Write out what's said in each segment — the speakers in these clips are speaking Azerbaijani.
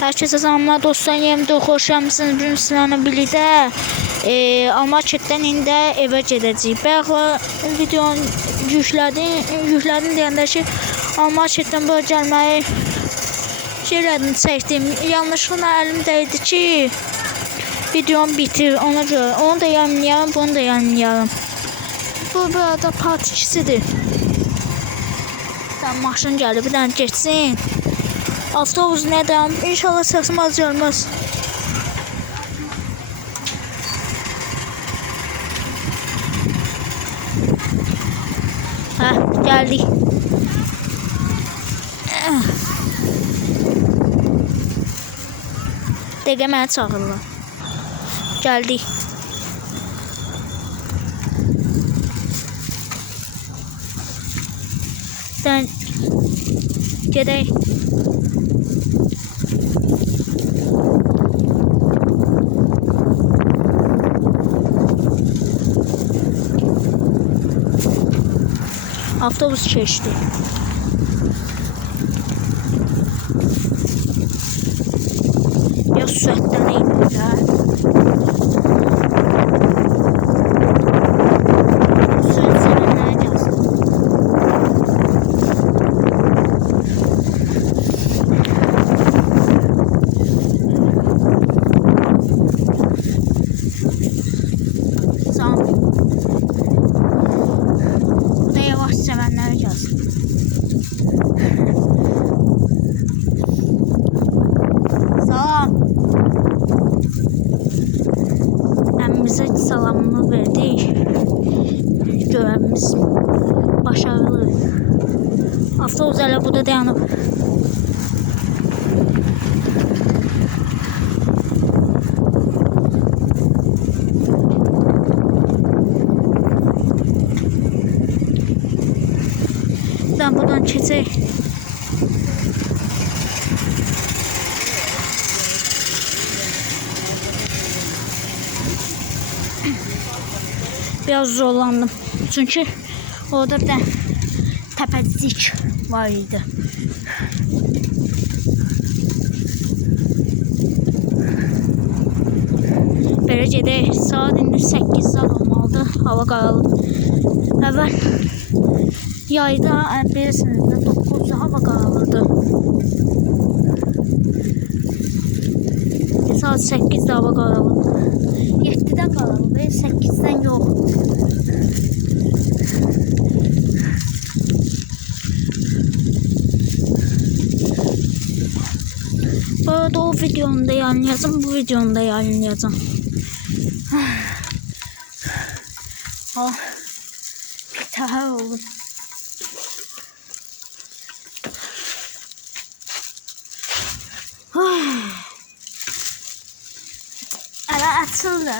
Herkese selamlar dostlar, yemdə xoş gəlmisiniz. Bugün sizlərlə birlikdə marketdən indi evə gedəcəyik. Bayaqla videonu yüklədim deyəndə ki, marketdən böyle gəlməyi şeylərini çəkdim. Yanlışlıqla əlim dəydi ki, videom bitir. Ona görə onu da yayınlayarım, bunu da yayınlayarım. Bu burada part 2'sidir. Maşın gəldi, bir dənə geçsin. Avtobus nədən? İnşallah səsim az gəlməz. Hə, gəldik. Dəqiqə məni çağırırlar. Gəldik. Gedək. Avtobus geçti. Biraz sürətdən iniyor da. Əmimizə salamını verdik. Görevimiz başarılı. Avtobus hələ burada dayanıb. Buradan keçək. Biraz zorlandım. Çünkü orada bir tepecik var idi. Belə gedək. Saat indi 8 olmalıdır. Hava qaralıb. Əvvəl yayda bilirsiniz də 9'da hava qaralırdı. Saat 8'de hava qaralıb. 7'den qaralıb, 8'den yox. Bu arada o videonu da yayınlayacağım, bu videonu da yayınlayacağım. Bir daha olur. Elə açıldı.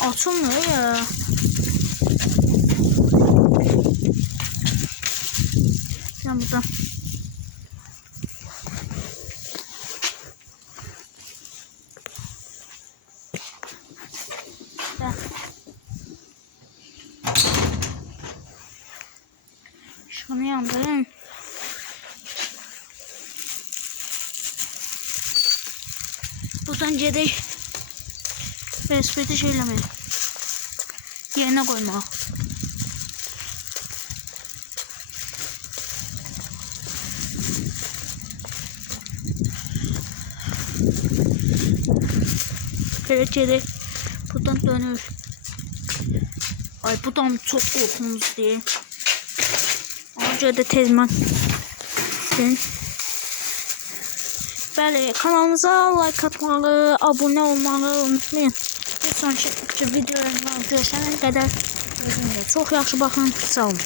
Açılmıyor ya. Sen burada. Şunu yandırın. Buradan gedək. Velosipedi şeyləməyə. Yerinə qoymağa. Belə gedək. Buradan dönür. Ay, buradan çox qorxunuz deyil. Ona görə də tezman. Bəli, kanalımıza like atmalı, abone olmalı unutmayın. Bir sonraki videolarımızda görüşene kadar özünüze çok yaxşı baxın. Sağ olun.